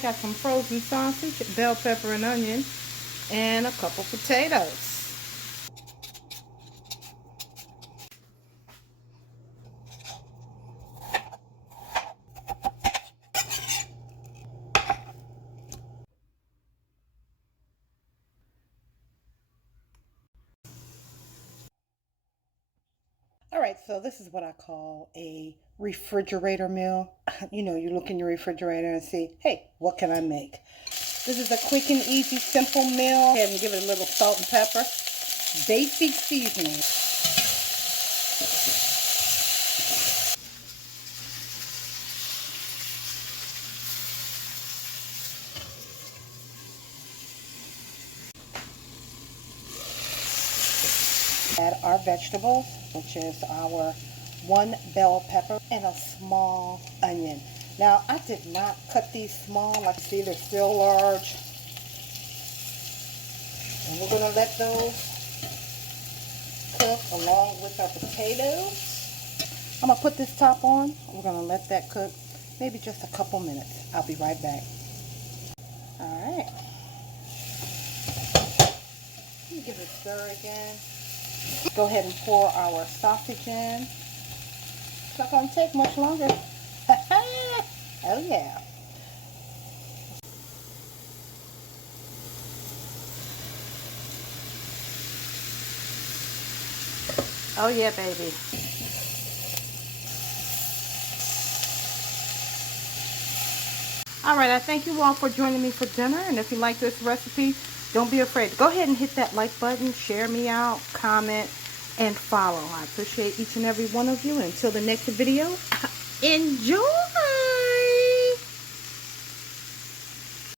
got some frozen sausage, bell pepper and onion, and a couple potatoes. All right, so this is what I call a refrigerator meal. You know, you look in your refrigerator and see, hey, what can I make? This is a quick and easy, simple meal. Go ahead and give it a little salt and pepper. Basic seasoning. Add our vegetables, which is our 1 bell pepper and a small onion. Now, I did not cut these small. Like you see, they're still large. And we're going to let those cook along with our potatoes. I'm going to put this top on. We're going to let that cook maybe just a couple minutes. I'll be right back. All right. Let me give it a stir again. Go ahead and pour our sausage in. It's not going to take much longer. Oh yeah. Oh yeah, baby. All right, I thank you all for joining me for dinner. And if you like this recipe, don't be afraid. Go ahead and hit that like button, share me out, comment, and follow. I appreciate each and every one of you. And until the next video, enjoy!